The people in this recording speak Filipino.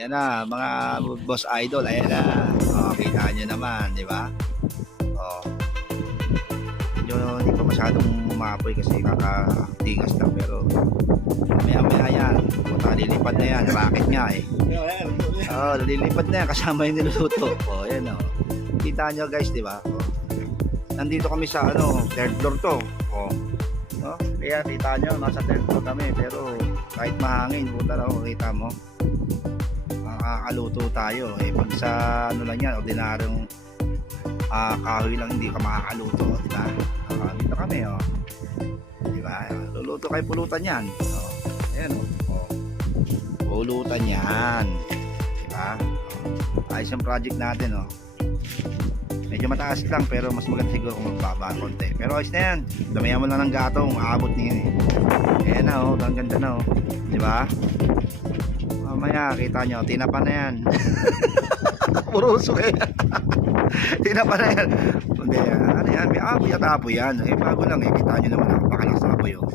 Yan na, mga boss idol. Ayan na. Oh, kita nyo naman, di ba? Oh. Medyo hindi pa masyadong umapoy kasi kakatingas lang. Pero maya-maya yan. Puta, lilipad na yan. Rocket nga eh. Oh, lilipad na yan. Kasama yung niluluto. Oh, yan oh. Kita nyo guys, di ba? Oh. Nandito kami sa ano, third floor to. Oh. No? Kaya kita nyo, nasa third floor kami. Pero kahit mahangin, puta na ako, kita mo. Makakaluto tayo. Eh, pag sa ano lang yan, ordinaryong kahoy lang hindi ka makakaluto. Diba? Dito kami, oh. Diba? Luluto kayo pulutan yan. Oh. Ayan, oh. Pulutan yan. Diba? Oh. Ayos yung project natin, oh. Medyo mataas lang pero mas maganda siguro kung magbaba konti. Pero ayos na yan. Damayan mo lang ng gatong, aabot niya eh. Ayan na oh, ang ganda na oh. Diba? Mamaya kita nyo, tinapa na yan. Puruso kaya. Tinapa na yan. Hindi, ano yan, may apoy at apoy yan. Eh bago lang eh, kita nyo naman napakalakas apoy oh.